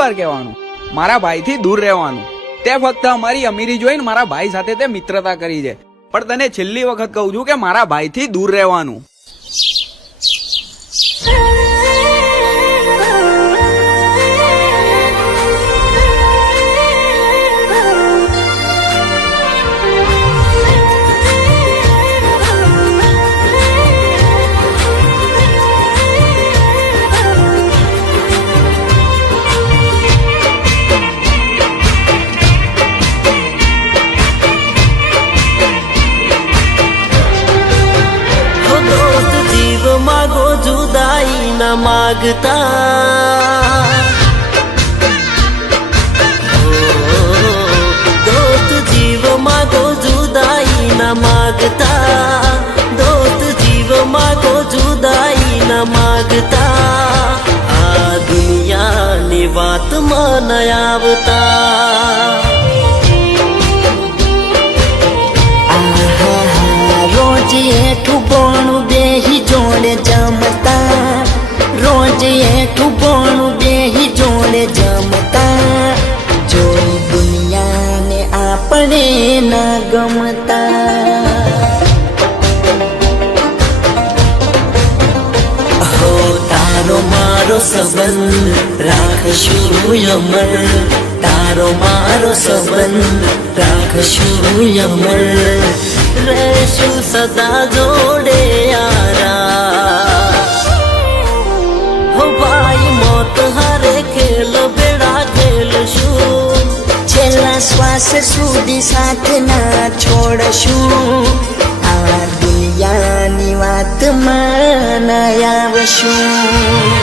વાર કહેવાનું મારા ભાઈથી દૂર રહેવાનું. તે ફક્ત અમારી અમીરી જોઈને મારા ભાઈ સાથે તે મિત્રતા કરી છે, પણ તને છેલ્લી વખત કહું છું કે મારા ભાઈથી દૂર રહેવાનું. जुदाई न मांगता दोस्त जीव मांगो जुदाई न मांगता दोस्त जीव मांगो जुदाई न मांगता आ दुनिया ની વાતમાં ન આવતા रोज एठू बोणू बेही जोड़े जमता रोज एठू बोणू बेही जोड़े जमता जो दुनिया ने आपने ना गमता हो तारो मारो संबंध રાખશું અમર તારો મારો સંબંધ રાખશું અમર રહેશું સદા જોડે યારા હો ભાઈ મોત હારે ખેલ બેડા ખેલશું છેલ્લા શ્વાસ સુધી સાથ ના છોડશું આ દુનિયાની વાતમાં ના આવશું